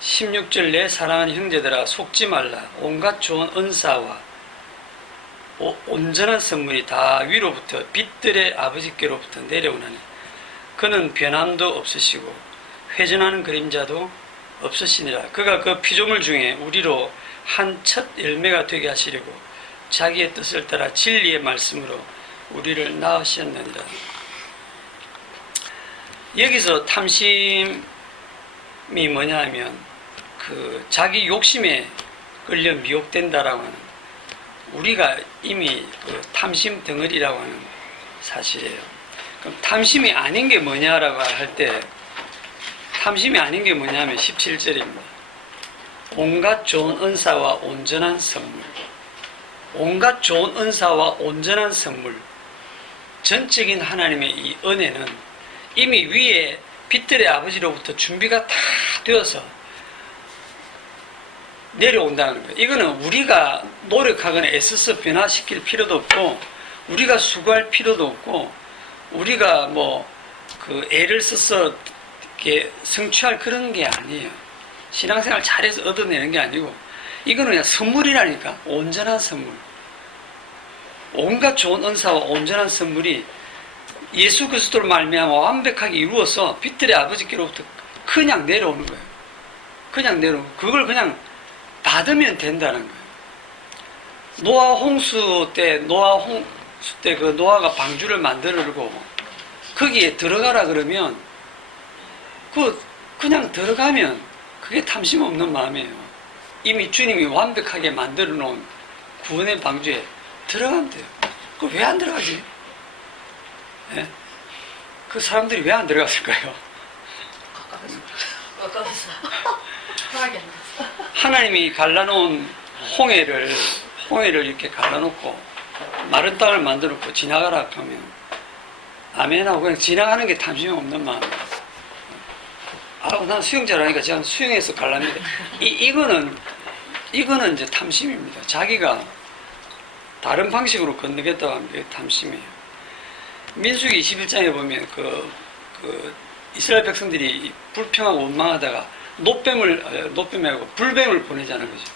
16절 내 사랑하는 형제들아 속지 말라. 온갖 좋은 은사와 온전한 선물이 다 위로부터 빛들의 아버지께로부터 내려오나니 그는 변함도 없으시고 회전하는 그림자도 없으시니라. 그가 그 피조물 중에 우리로 한 첫 열매가 되게 하시려고 자기의 뜻을 따라 진리의 말씀으로 우리를 낳으셨느니라. 여기서 탐심이 뭐냐 하면 그 자기 욕심에 끌려 미혹된다라고 하는 우리가 이미 그 탐심 덩어리라고 하는 사실이에요. 그럼 탐심이 아닌 게 뭐냐라고 할 때 탐심이 아닌 게 뭐냐면 17절입니다. 온갖 좋은 은사와 온전한 선물. 온갖 좋은 은사와 온전한 선물. 전적인 하나님의 이 은혜는 이미 위에 빛들의 아버지로부터 준비가 다 되어서 내려온다는 거예요. 이거는 우리가 노력하거나 애써서 변화시킬 필요도 없고 우리가 수고할 필요도 없고 우리가 뭐 그 애를 써서 이렇게 성취할 그런 게 아니에요. 신앙생활 잘해서 얻어내는 게 아니고 이거는 그냥 선물이라니까. 온전한 선물. 온갖 좋은 은사와 온전한 선물이 예수 그리스도로 말미암아 완벽하게 이루어서 빛들의 아버지께로부터 그냥 내려오는 거예요. 그냥 내려오고 그걸 그냥 받으면 된다는 거예요. 노아 홍수 때 그 노아가 방주를 만들고 거기에 들어가라 그러면 그냥 들어가면 그게 탐심 없는 마음이에요. 이미 주님이 완벽하게 만들어 놓은 구원의 방주에 들어가면 돼요. 그 왜 안 들어가지? 네? 그 사람들이 왜 안 들어갔을까요? 가까워서 편하게 안 됐어. 하나님이 갈라놓은 홍해를 이렇게 갈라놓고 마른 땅을 만들어놓고 지나가라 하면 아멘하고 그냥 지나가는 게 탐심이 없는 마음. 난 수영 잘하니까 제가 수영해서 갈랍니다. 이거는 이제 탐심입니다. 자기가 다른 방식으로 건너겠다고 하면 그게 탐심이에요. 민수기 21장에 보면 그 이스라엘 백성들이 불평하고 원망하다가 노뱀이 아니고 불뱀을 보내자는 거죠.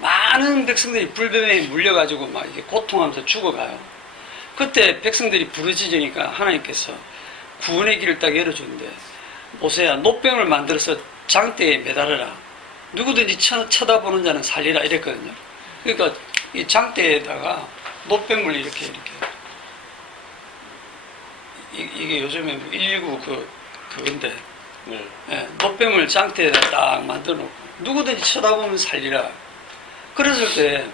많은 백성들이 불뱀에 물려가지고 막 이렇게 고통하면서 죽어가요. 그때 백성들이 부르짖으니까 하나님께서 구원의 길을 딱 열어주는데, 모세야 노병을 만들어서 장대에 매달아라. 누구든지 쳐다보는 자는 살리라 이랬거든요. 그러니까 이 장대에다가 노병을 이렇게 이게 요즘에 119 그건데, 네. 예, 노병을 장대에다 딱 만들어 놓고 누구든지 쳐다보면 살리라. 그랬을 때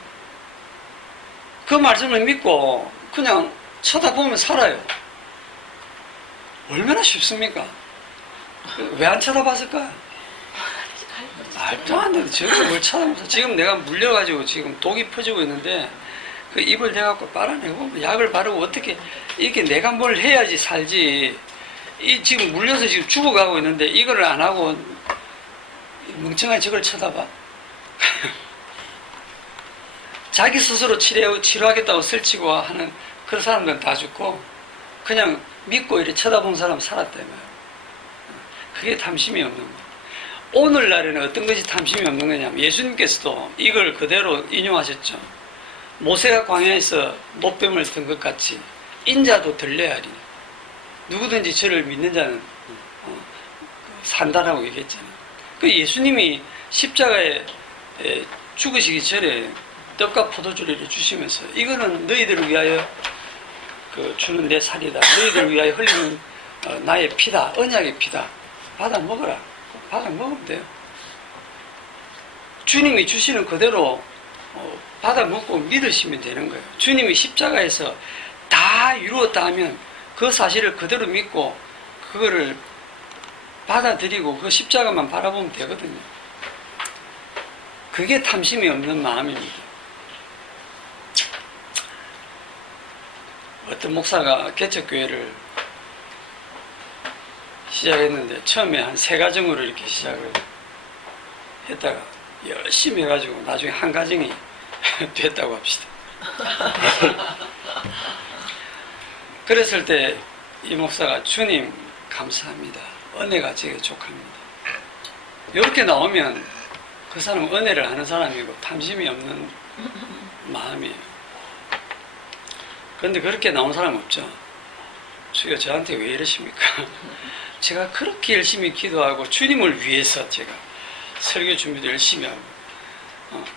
그 말씀을 믿고 그냥 쳐다보면 살아요. 얼마나 쉽습니까? 왜 안 쳐다봤을까? 말도 안 돼. 저걸 뭘 쳐다보면서 지금 내가 물려가지고 지금 독이 퍼지고 있는데 그 입을 대갖고 빨아내고 약을 바르고 어떻게 이렇게 내가 뭘 해야지 살지. 이 지금 물려서 지금 죽어가고 있는데 이걸 안 하고 멍청하게 저걸 쳐다봐. 자기 스스로 치료하겠다고 설치고 하는 그런 사람들은 다 죽고 그냥 믿고 이렇게 쳐다본 사람 살았다며. 그게 탐심이 없는 거예요. 오늘날에는 어떤 것이 탐심이 없는 거냐면 예수님께서도 이걸 그대로 인용하셨죠. 모세가 광야에서 노뱀을 든 것 같이 인자도 들려야리. 누구든지 저를 믿는 자는 산다라고 얘기했잖아요. 그 예수님이 십자가에 죽으시기 전에 떡과 포도주를 주시면서 이거는 너희들을 위하여 주는 내 살이다. 너희들을 위하여 흘리는 나의 피다. 언약의 피다. 받아 먹어라. 받아 먹으면 돼요. 주님이 주시는 그대로 받아 먹고 믿으시면 되는 거예요. 주님이 십자가에서 다 이루었다 하면 그 사실을 그대로 믿고 그거를 받아들이고 그 십자가만 바라보면 되거든요. 그게 탐심이 없는 마음입니다. 어떤 목사가 개척교회를 시작했는데 처음에 한 3가정으로 이렇게 시작을 했다가 열심히 해가지고 나중에 한 가정이 됐다고 합시다. 그랬을 때 이 목사가 주님 감사합니다. 은혜가 제게 족합니다. 이렇게 나오면 그 사람은 은혜를 아는 사람이고 탐심이 없는 마음이에요. 그런데 그렇게 나온 사람 없죠. 주여 저한테 왜 이러십니까? 제가 그렇게 열심히 기도하고 주님을 위해서 제가 설교 준비도 열심히 하고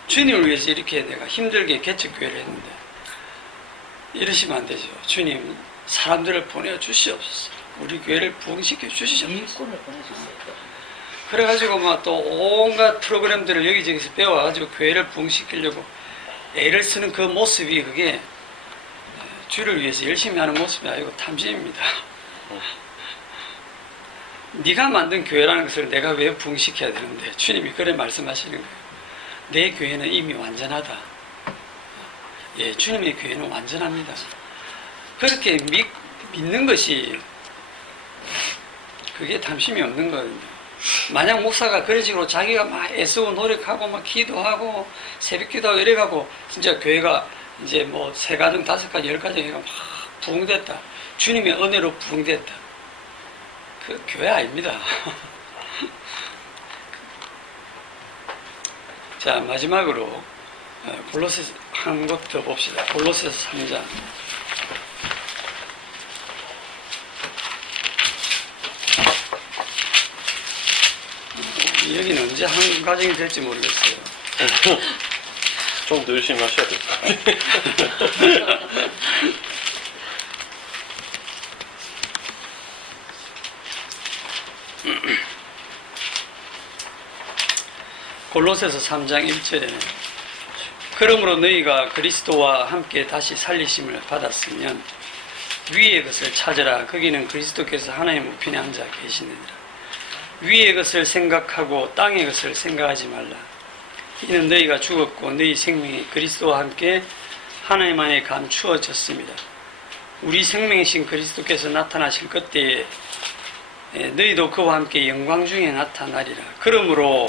주님을 위해서 이렇게 내가 힘들게 개척교회를 했는데 이러시면 안 되죠. 주님 사람들을 보내주시옵소서. 우리 교회를 부흥시켜 주시옵소서. 일꾼을 보내주세요. 그래가지고 막 또 온갖 프로그램들을 여기저기서 배워가지고 교회를 부흥시키려고 애를 쓰는 그 모습이 그게 주를 위해서 열심히 하는 모습이 아니고 탐심입니다. 네가 만든 교회라는 것을 내가 왜 부흥시켜야 되는데 주님이 그래 말씀하시는 거예요. 내 교회는 이미 완전하다. 예, 주님의 교회는 완전합니다. 그렇게 믿는 것이 그게 탐심이 없는 거거든요. 만약 목사가 그런 식으로 자기가 막 애쓰고 노력하고 막 기도하고 새벽 기도하고 이래가고 진짜 교회가 이제 뭐 3가정, 5가정, 10가정이 막 부흥됐다. 주님의 은혜로 부흥됐다. 그 교회 아닙니다. 자, 마지막으로 골로새서 한 것 더 봅시다. 골로새서 3장. 여기는 언제 한 가정이 될지 모르겠어요. 좀 더 열심히 하셔야 될 것 같아요. 골로새서 3장 1절에 그러므로 너희가 그리스도와 함께 다시 살리심을 받았으면 위의 것을 찾으라. 거기는 그리스도께서 하나님 우편에 앉아 계시느니라. 위의 것을 생각하고 땅의 것을 생각하지 말라. 이는 너희가 죽었고 너희 생명이 그리스도와 함께 하나님 안에 감추어졌습니다. 우리 생명이신 그리스도께서 나타나실 그때에 너희도 그와 함께 영광 중에 나타나리라. 그러므로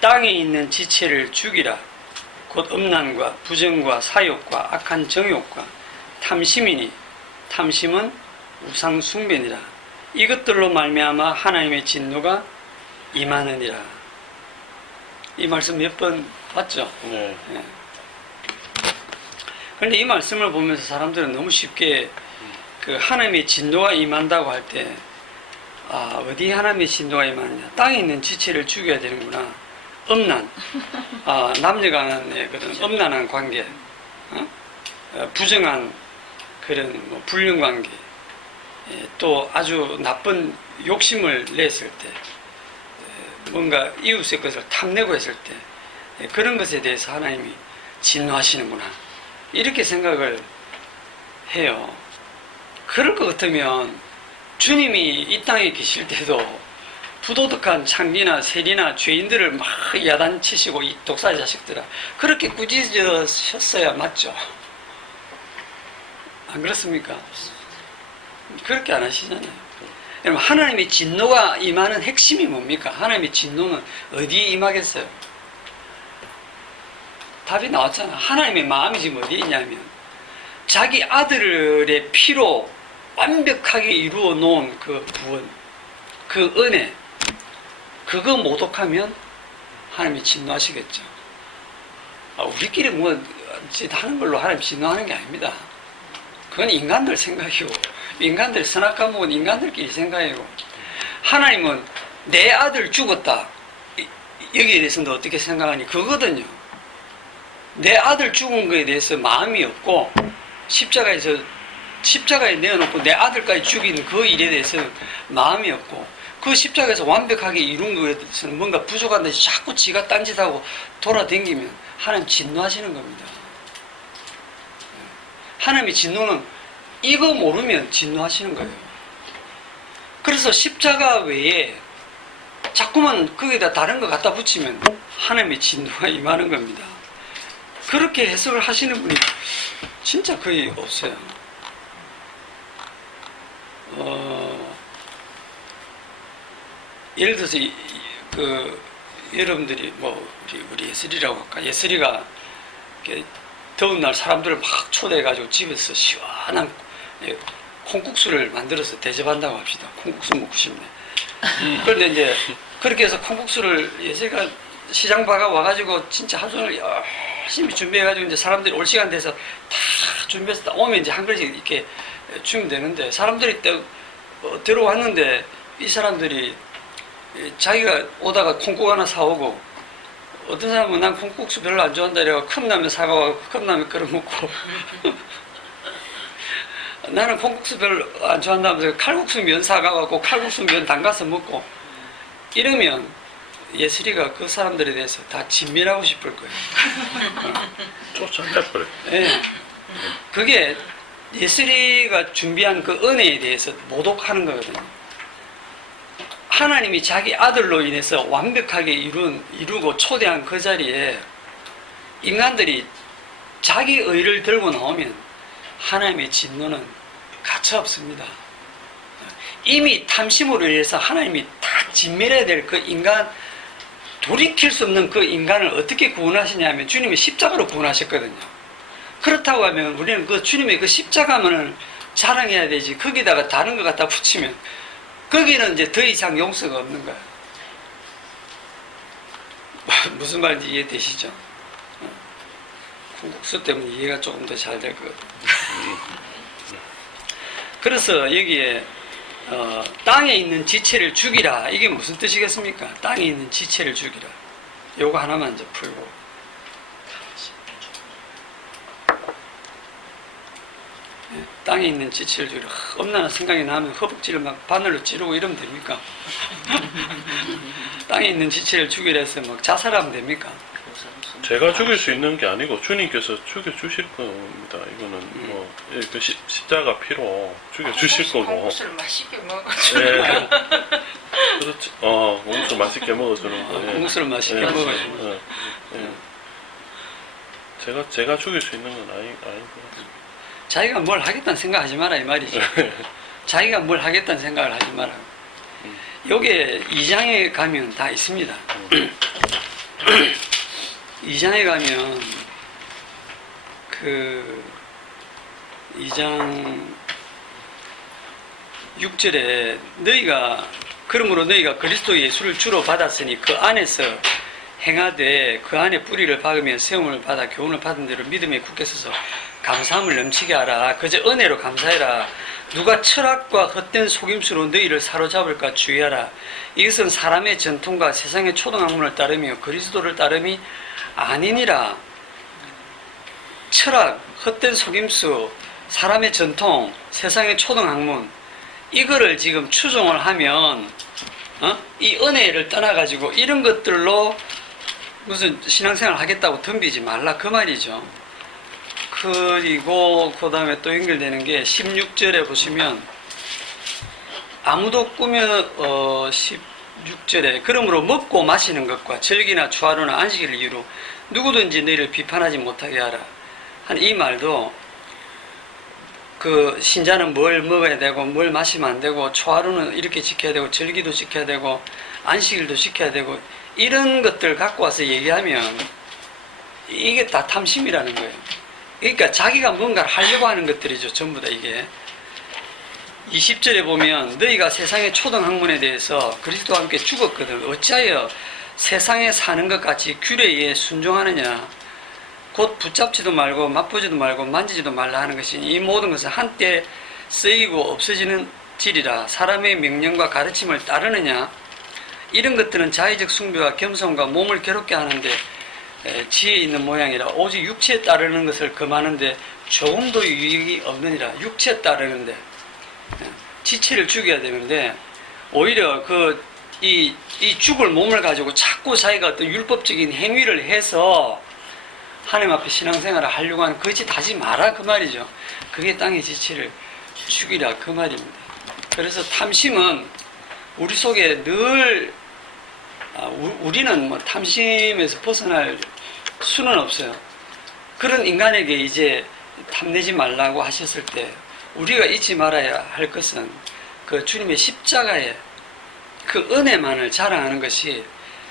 땅에 있는 지체를 죽이라. 곧 음란과 부정과 사욕과 악한 정욕과 탐심이니 탐심은 우상 숭배니라. 이것들로 말미암아 하나님의 진노가 임하느니라. 이 말씀 몇 번 봤죠? 네. 네. 그런데 이 말씀을 보면서 사람들은 너무 쉽게 그 하나님의 진노가 임한다고 할 때, 아, 어디 하나님의 진노가 임하느냐? 땅에 있는 지체를 죽여야 되는구나. 음란, 남녀 간의 그런 음란한 관계, 부정한 그런 뭐 불륜 관계, 또 아주 나쁜 욕심을 냈을 때, 뭔가 이웃의 것을 탐내고 했을 때, 그런 것에 대해서 하나님이 진노하시는구나. 이렇게 생각을 해요. 그럴 것 같으면 주님이 이 땅에 계실 때도 부도덕한 창기나 세리나 죄인들을 막 야단치시고 이 독사의 자식들아 그렇게 꾸짖으셨어야 맞죠? 안 그렇습니까? 그렇게 안 하시잖아요. 여러분, 하나님의 진노가 임하는 핵심이 뭡니까? 하나님의 진노는 어디에 임하겠어요? 답이 나왔잖아. 하나님의 마음이 지금 어디에 있냐면 자기 아들의 피로 완벽하게 이루어 놓은 그 구원, 그 은혜, 그거 모독하면 하나님이 진노하시겠죠. 우리끼리 뭐 하는 걸로 하나님 진노하는 게 아닙니다. 그건 인간들 생각이고, 인간들 선악 과목은 인간들끼리 생각이고, 하나님은 내 아들 죽었다, 여기에 대해서 너 어떻게 생각하니? 그거거든요. 내 아들 죽은 거에 대해서 마음이 없고, 십자가에 내어놓고 내 아들까지 죽인 그 일에 대해서는 마음이 없고, 그 십자가에서 완벽하게 이룬 거에 대해서는 뭔가 부족한 듯이 자꾸 지가 딴짓하고 돌아다니면 하나님 진노하시는 겁니다. 하나님의 진노는 이거 모르면 진노하시는 거예요. 그래서 십자가 외에 자꾸만 거기다 다른 거 갖다 붙이면 하나님의 진노가 임하는 겁니다. 그렇게 해석을 하시는 분이 진짜 거의 없어요. 예를 들어서 여러분들이 뭐 우리 예슬이라고 할까? 예슬이가 이렇게 더운 날 사람들을 막 초대해가지고 집에서 시원한 콩국수를 만들어서 대접한다고 합시다. 콩국수 먹고 싶네. 그런데 이제 그렇게 해서 콩국수를 예슬이가 시장 바가 와가지고 진짜 하루 종일 열심히 준비해가지고 이제 사람들이 올 시간 돼서 다 준비해서 딱 오면 이제 한 그릇씩 이렇게 주면 되는데, 사람들이 딱 들어왔는데 이 사람들이 자기가 오다가 콩국 하나 사오고, 어떤 사람은 난 콩국수 별로 안 좋아한다 이래가 컵라면 사가고 컵라면 끓여 먹고 나는 콩국수 별로 안 좋아한다면서 칼국수 면 사가고 칼국수 면 담가서 먹고, 이러면 예슬이가 그 사람들에 대해서 다 진멸하고 싶을 거예요. 쫓아내버려. 네. 그게 예슬이가 준비한 그 은혜에 대해서 모독하는 거거든요. 하나님이 자기 아들로 인해서 완벽하게 이루고 초대한 그 자리에 인간들이 자기 의를 들고 나오면 하나님의 진노는 가차 없습니다. 이미 탐심으로 인해서 하나님이 다 진멸해야 될 그 인간, 돌이킬 수 없는 그 인간을 어떻게 구원하시냐면 주님이 십자가로 구원하셨거든요. 그렇다고 하면 우리는 그 주님의 그 십자가만을 자랑해야 되지, 거기다가 다른 것 갖다 붙이면 거기는 이제 더 이상 용서가 없는 거야. 무슨 말인지 이해되시죠? 콩국수 때문에 이해가 조금 더 잘 될 것 같아요. 그래서 여기에 땅에 있는 지체를 죽이라, 이게 무슨 뜻이겠습니까? 땅에 있는 지체를 죽이라. 요거 하나만 이제 풀고, 땅에 있는 지체를 죽이라. 엄나나 생각이 나면 허벅지를 막 바늘로 찌르고 이러면 됩니까? 땅에 있는 지체를 죽이라 해서 막 자살하면 됩니까? 제가 죽일 수 있는 게 아니고 주님께서 죽여주실 겁니다. 이거는 뭐 그 십자가 피로 죽여주실 거고. 콩국수를 맛있게 먹어가지고. 네. 그렇지. 콩국수 맛있게 먹어주는 거. 네. 콩국수를 맛있게 네. 먹어가지고. 네. 제가 죽일 수 있는 건 아닌 것 같습니다. 자기가 뭘 하겠다는 생각하지 마라 이 말이죠. 자기가 뭘 하겠다는 생각을 하지 마라. 요게 2장에 가면 다 있습니다. 2장에 가면 그 2장 6절에 그러므로 너희가 그리스도 예수를 주로 받았으니 그 안에서 행하되 그 안에 뿌리를 박으며 세움을 받아 교훈을 받은 대로 믿음에 굳게 서서 감사함을 넘치게 하라. 그저 은혜로 감사해라. 누가 철학과 헛된 속임수로 너희를 사로잡을까 주의하라. 이것은 사람의 전통과 세상의 초등학문을 따르며 그리스도를 따름이 아니니라. 철학, 헛된 속임수, 사람의 전통, 세상의 초등학문, 이거를 지금 추종을 하면 이 은혜를 떠나가지고 이런 것들로 무슨 신앙생활 하겠다고 덤비지 말라 그 말이죠. 그리고 그 다음에 또 연결되는 게 16절에 보시면 아무도 꾸며 16절에 그러므로 먹고 마시는 것과 절기나 주하루나 안식일을 이유로 누구든지 너희를 비판하지 못하게 하라. 한 이 말도 그 신자는 뭘 먹어야 되고 뭘 마시면 안 되고 초하루는 이렇게 지켜야 되고 절기도 지켜야 되고 안식일도 지켜야 되고 이런 것들 갖고 와서 얘기하면 이게 다 탐심이라는 거예요. 그러니까 자기가 뭔가를 하려고 하는 것들이죠. 전부 다 이게. 20절에 보면 너희가 세상의 초등학문에 대해서 그리스도와 함께 죽었거든. 어찌하여 세상에 사는 것 같이 규례에 순종하느냐. 곧 붙잡지도 말고 맛보지도 말고 만지지도 말라 하는 것이 이 모든 것은 한때 쓰이고 없어지는 질이라. 사람의 명령과 가르침을 따르느냐. 이런 것들은 자의적 숭배와 겸손과 몸을 괴롭게 하는데 지혜 있는 모양이라. 오직 육체에 따르는 것을 금하는데 조금도 유익이 없느니라. 육체에 따르는데 지체를 죽여야 되는데 오히려 이 죽을 몸을 가지고 자꾸 자기가 어떤 율법적인 행위를 해서 하나님 앞에 신앙생활을 하려고 하는 그 짓 하지 마라 그 말이죠. 그게 땅의 지체를 죽이라 그 말입니다. 그래서 탐심은 우리 속에 늘 우리는 뭐 탐심에서 벗어날 수는 없어요. 그런 인간에게 이제 탐내지 말라고 하셨을 때 우리가 잊지 말아야 할 것은 그 주님의 십자가의 그 은혜만을 자랑하는 것이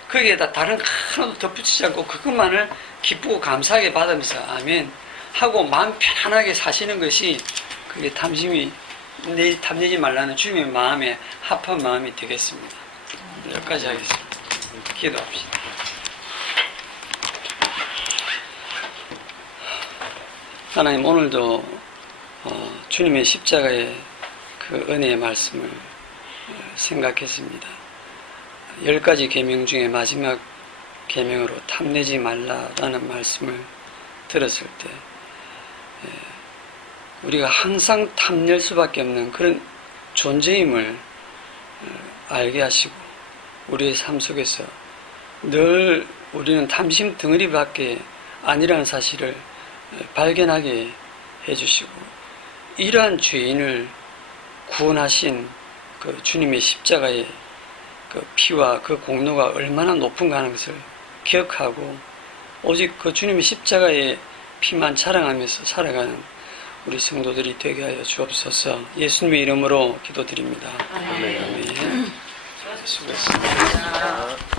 거기에다 다른 하나도 덧붙이지 않고 그것만을 기쁘고 감사하게 받으면서 아멘 하고 마음 편안하게 사시는 것이 그게 탐내지 말라는 주님의 마음에 합한 마음이 되겠습니다. 여기까지 하겠습니다. 기도합시다. 하나님 오늘도 주님의 십자가의 그 은혜의 말씀을 생각했습니다. 10가지 계명 중에 마지막 계명으로 탐내지 말라라는 말씀을 들었을 때 우리가 항상 탐낼 수밖에 없는 그런 존재임을 알게 하시고 우리의 삶 속에서 늘 우리는 탐심 덩어리밖에 아니라는 사실을 발견하게 해주시고 이러한 죄인을 구원하신 그 주님의 십자가의 그 피와 그 공로가 얼마나 높은가 하는 것을 기억하고 오직 그 주님의 십자가의 피만 자랑하면서 살아가는 우리 성도들이 되게 하여 주옵소서. 예수님의 이름으로 기도드립니다. 아멘. 수고했습니다.